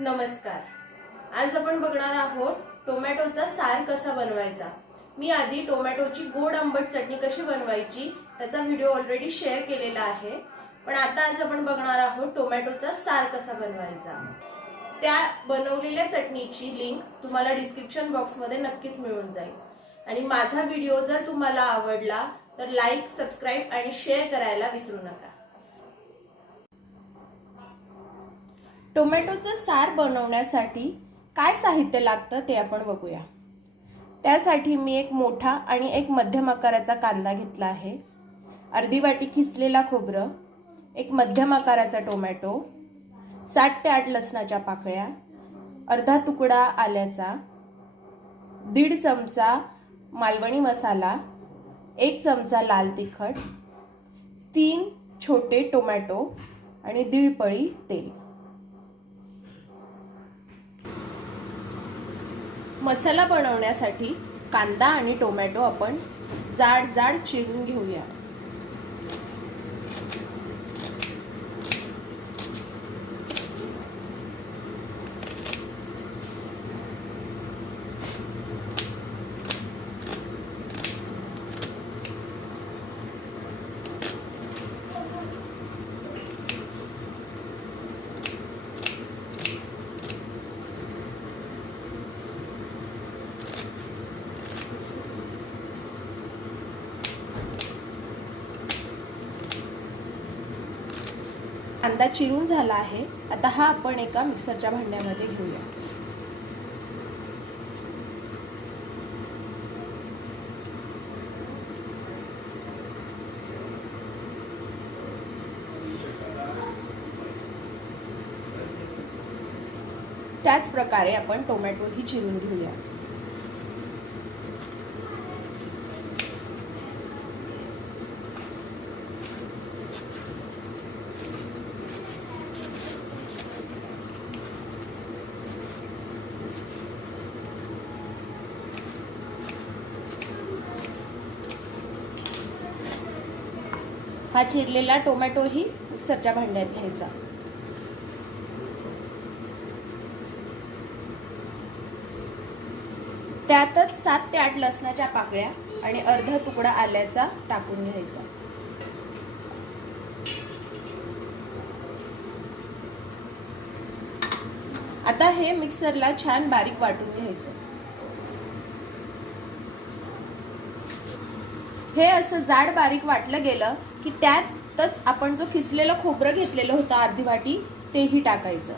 नमस्कार. आज आपण बघणार आहोत टोमॅटोचा सार कसा बनवायचा. मी आधी टोमॅटोची गोड आंबट चटणी कशी बनवायची त्याचा व्हिडिओ ऑलरेडी शेअर केलेला आहे, पण आता आज आपण बघणार आहोत टोमॅटोचा सार कसा बनवायचा. त्या बनवलेल्या चटणीची लिंक तुम्हाला डिस्क्रिप्शन बॉक्समध्ये नक्कीच मिळून जाईल. आणि माझा व्हिडिओ जर तुम्हाला आवडला तर लाईक, सबस्क्राईब आणि शेअर करायला विसरू नका. टोमॅटोचं सार बनवण्यासाठी काय साहित्य लागतं ते आपण बघूया. त्यासाठी मी एक मोठा आणि एक मध्यम आकाराचा कांदा घेतला आहे, अर्धी वाटी किसलेला खोबरं, एक मध्यम आकाराचा टोमॅटो, 7 ते 8 लसणाच्या पाकळ्या, अर्धा तुकडा आल्याचा, 1.5 चमचा मालवणी मसाला, 1 चमचा लाल तिखट, 3 छोटे टोमॅटो आणि 1.5 पळी तेल. मसाला बनवण्यासाठी कांदा आणि टोमॅटो आपण जाड जाड चिरून घेऊया. कांदा चिरून झाला आहे. आता हा आपण एका मिक्सरच्या भांड्यामध्ये घेऊया. त्याच प्रकारे आपण टोमॅटो ही चिरून घेऊया. हा चिरलेला टोमॅटो ही मिक्सरच्या भांड्यात घ्यायचा. त्यातच 7 ते 8 लसणाच्या पाकळ्या आणि अर्धा तुकडा आल्याचा टाकून घ्यायचा. आता हे मिक्सरला छान बारीक वाटून घ्यायचं. हे असं जाड बारीक वाटलं गेलं की त्यातच आपण जो किसलेलं खोबरं घेतलेलं होतं अर्धी वाटी तेही टाकायचं.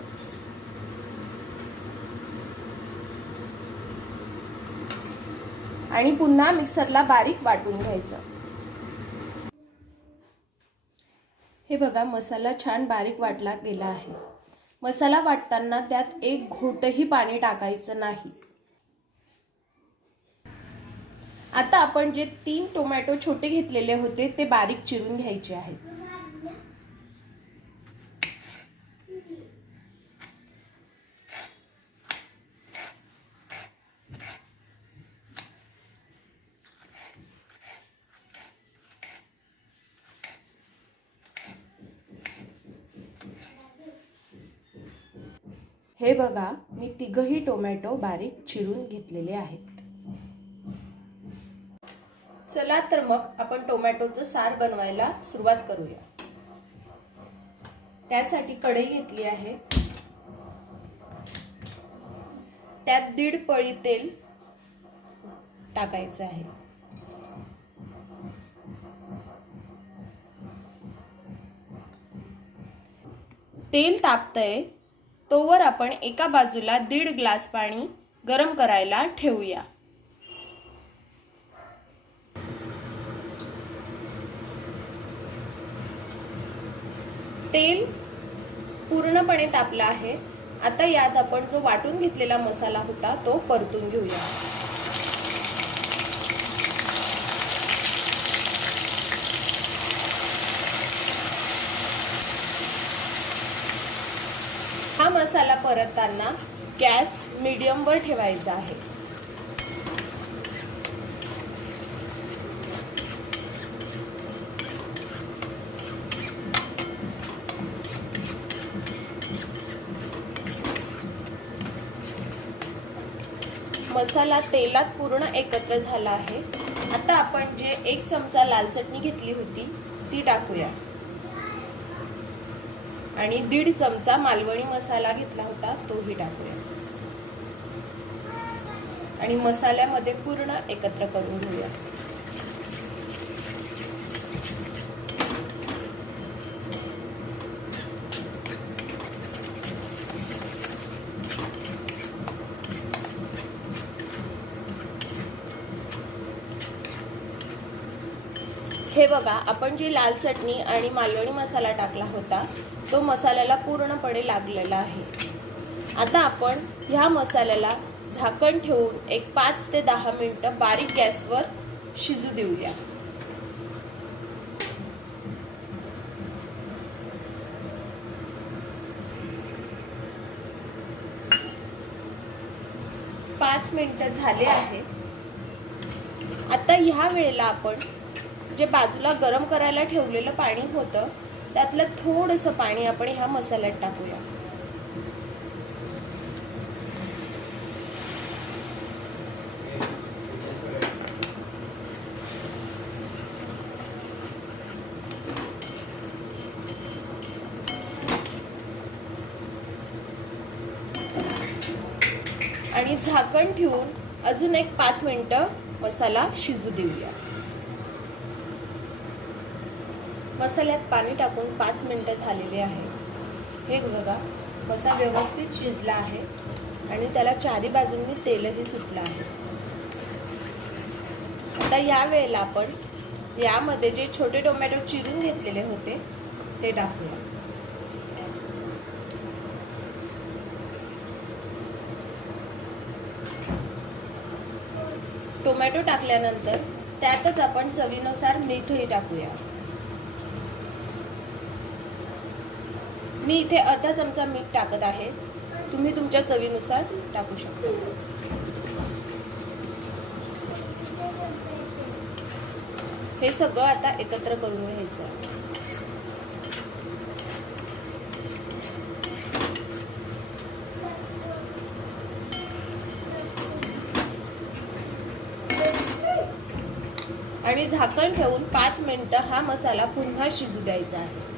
आणि पुन्हा मिक्सरला बारीक वाटून घ्यायचं. हे बघा, मसाला छान बारीक वाटला गेला आहे. मसाला वाटताना त्यात एक घोटही पाणी टाकायचं नाही. आता आपण जे 3 टोमॅटो छोटे घेतलेले होते ते बारीक चिरून घ्यायचे आहेत. हे बघा, मी 3ही टोमॅटो बारीक चिरून घेतलेले आहेत. चला तर मग आपण टोमॅटोचं सार बनवायला सुरुवात करूया. त्यासाठी कढई घेतली आहे, त्यात 1.5 पळी तेल टाकायचं आहे. तेल तापतंय तोवर आपण एका बाजूला 1.5 ग्लास पाणी गरम करायला ठेवूया. तेल पूर्णपणे तापलं आहे. आता यात आपण जो वाटून घेतलेला मसाला होता तो परतून घेऊया. हा मसाला परतताना गॅस मीडियम वर ठेवायचा आहे. मसाला तेलात पूर्ण एकत्र झाला आहे. आता आपण जे 1 चमचा लाल चटणी घेतली होती ती टाकूया आणि 1.5 चमचा मालवणी मसाला घेतला होता तोही टाकूया आणि मसाल्यामध्ये पूर्ण एकत्र करून घेऊया. हे बघा, आपण जी लाल चटणी आणि मालवणी मसाला टाकला होता तो मसाल्याला पूर्णपणे लागलेला आहे. आता आपण ह्या मसाल्याला झाकण ठेवून एक 5 ते 10 मिनिटं बारीक गॅसवर शिजू देऊया. पाच मिनिटं झाले आहेत. आता ह्या वेळेला आपण जे बाजूला गरम करायला ठेवलेलं पाणी होतं त्यातलं थोडंसं पाणी आपण ह्या मसाल्यात टाकूया. आणि झाकण ठेवून अजून एक 5 मिनिटं मसाला शिजू देऊया. मसाल्यात पाणी टाकून 5 मिनिटं झालेले आहे. हे बघा, मसाला व्यवस्थित शिजला आहे आणि त्याला चारी बाजूंनी तेलही सुटलं आहे. आता या वेळेला आपण यामध्ये जे छोटे टोमॅटो चिरून घेतलेले होते ते टाकूया. टोमॅटो टाकल्यानंतर त्यातच आपण चवीनुसार मीठही टाकूया. मी इथे अर्धा चमचा मीठ टाकत आहे, तुम्ही तुमच्या चवीनुसार टाकू शकता. हे सगळं आता एकत्र करून घ्यायचं आहे. आणि झाकण ठेवून 5 मिनिटं हा मसाला पुन्हा शिजू द्यायचा आहे.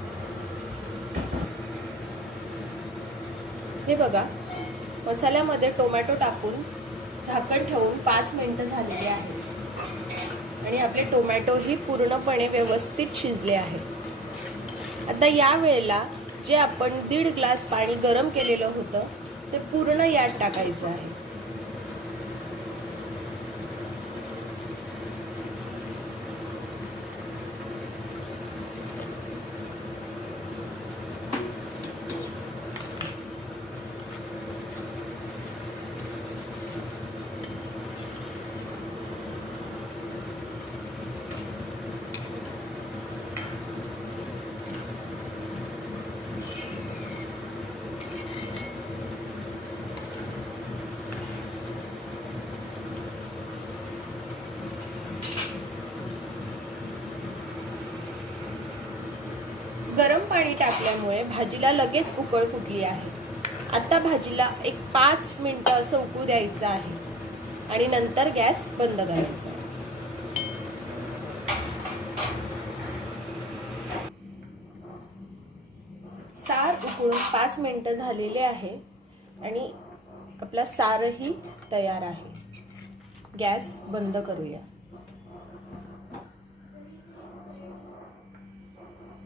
हे बघा, मसाल्यामध्ये टोमॅटो टाकून झाकण ठेवून 5 मिनिटं झालेली आहे आणि आपले टोमॅटो ही पूर्णपणे व्यवस्थित शिजले आहे. आता या वेळेला जे आपण 1.5 ग्लास पाणी गरम केलेलं होतं ते पूर्ण यात टाकायचं आहे. गरम पाणी टाकल्यामुळे भाजीला लगेच उकळ फुटली आहे. आता भाजीला एक 5 मिनिटं असं उकळू द्यायचं आहे आणि नंतर गॅस बंद करायचा. सार उकळून 5 मिनिटं झालेले आहे आणि आपला सारही तयार आहे. गॅस बंद करूया.